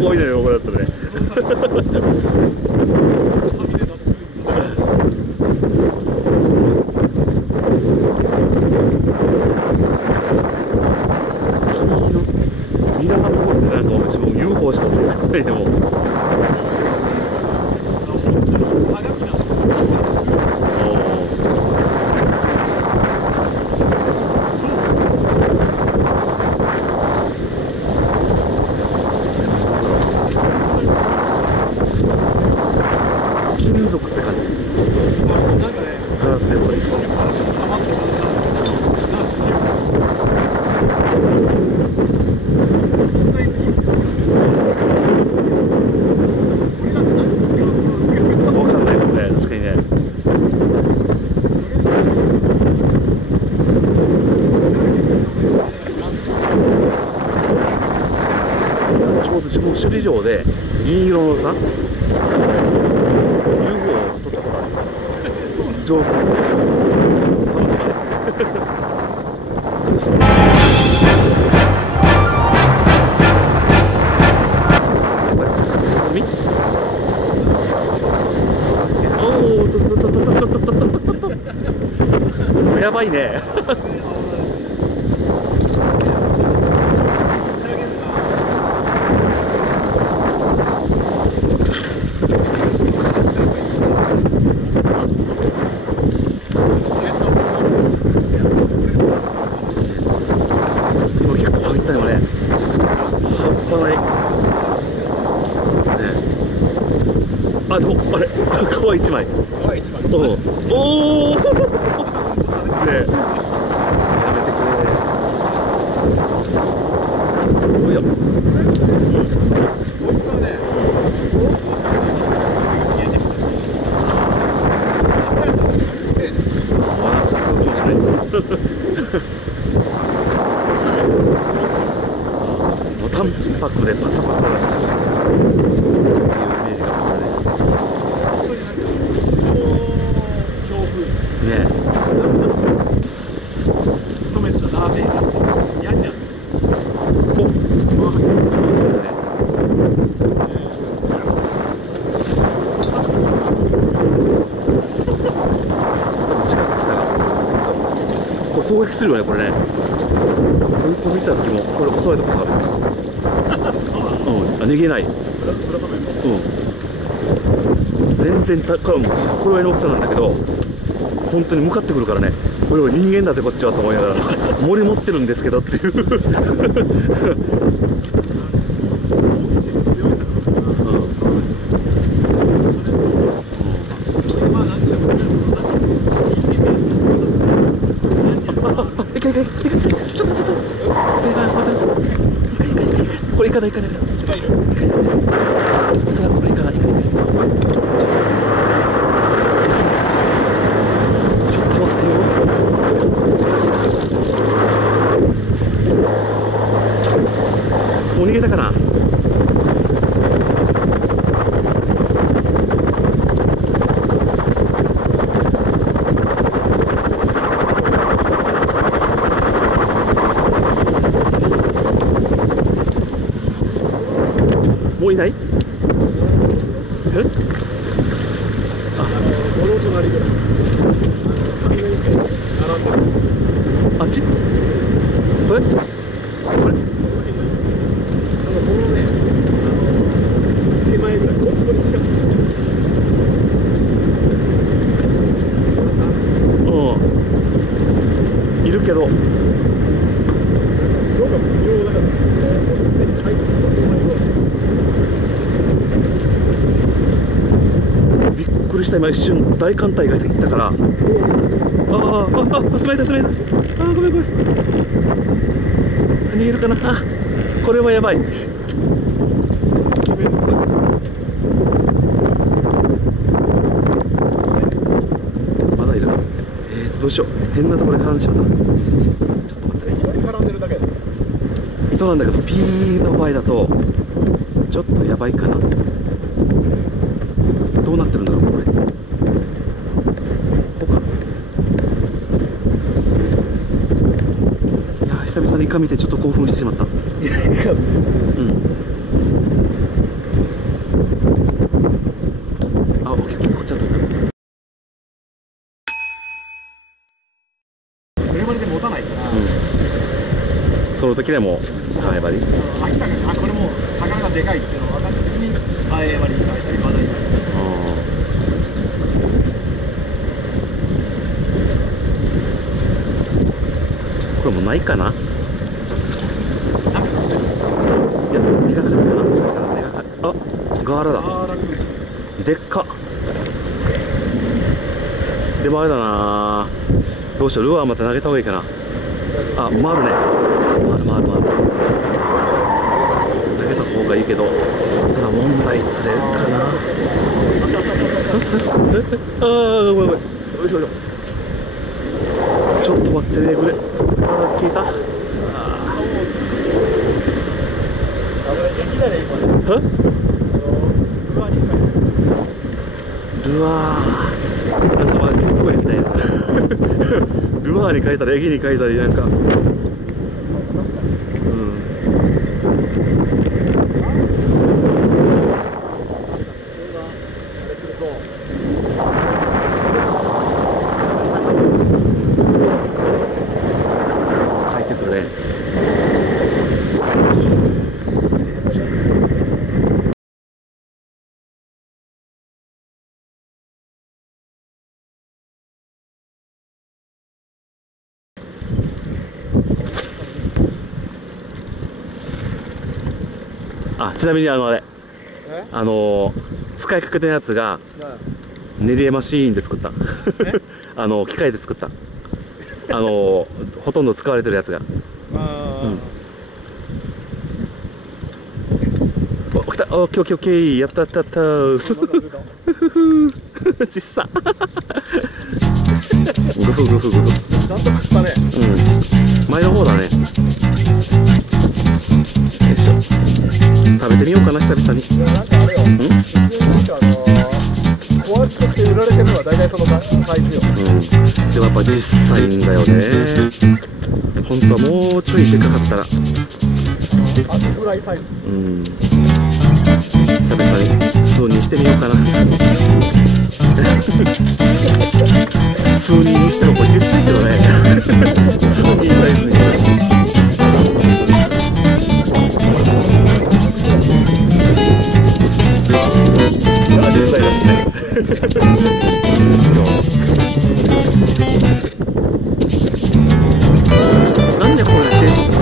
こういうの横だったね。ミラーボールってなんか私も UFO しか見えないでも。金属って感じ。ガラスやっぱり。わかんないもんね、確かにね。ちょうど自分首里城で銀色のさ。上空やばいね。結構入ったよね。半端ないね。あ、でもあれ皮一枚。おおねえ、やめてくれ。おや、淡白でパサパサだしっていうイメージがあるね。ねえ、勤めてたラーメン屋にゃんにゃん。おっ、近く来たら、そう、これ攻撃するよね、これね。これ見た時も、これ襲われたことある。うん、あ、逃げない。うん。全然これぐらいの大きさなんだけど、本当に向かってくるからね。これは人間だぜこっちはと思いながら、森持ってるんですけどっていう。これいかない。それはこれいかない。ちょっと待ってよ。もう逃げたかな。もういない？え？あっち？これ？これ？手前ぐらい、本当に近く。うん。いるけど。どこびっくりした。今一瞬大艦隊が来たから。スマイダースマイダー。ごめんごめん。逃げるかな。これはやばい。まだいる。どうしよう。変なところで絡んでしまったな。ちょっと待ってね。絡んでるだけ。糸なんだけど P の場合だとちょっとやばいかな。どうなってるんだろうこれ。こうか。いや久々にイカ見てちょっと興奮してしまった。うん。オッケーオッケー、こっちは取れた。車で持たないから、その時でもカエバリ。明らかにこれもう魚がでかいっていうのを分かった時にカエバリに変えたりマダイに変えたり。これもうないかな。いや、でかかったな。もしかしたらでかかった。ガーラだ。でっか。でもあれだな。どうしよう、ルアーまた投げた方がいいかな。回るね。回る。投げた方がいいけど、ただ問題釣れるかな。ごめん。よいしょ。ちょっと待ってね、これ。消えた。ルアーなんか前トイレみたいな。ルアーに変えたりエギに変えたりなんか。帰ってくるね。ちなみにあれ使いかけたやつが練り絵マシーンで作った機械で作ったほとんど使われてるやつが。来た。オッケーやった。ちっさ。グフ。ちゃんと食ったね。前の方だね。食べてみようかな、久々に。なんかあれよ。小アジとして売られてるのは大体そのサイズよ。でもやっぱ小さいんだよね。本当はもうちょいでかかったら。アジフライサイズ。久々に数にしてみようかな。数人にしてもこれ小さいけどね。数人サイズにしても。なんでこれチェーンソー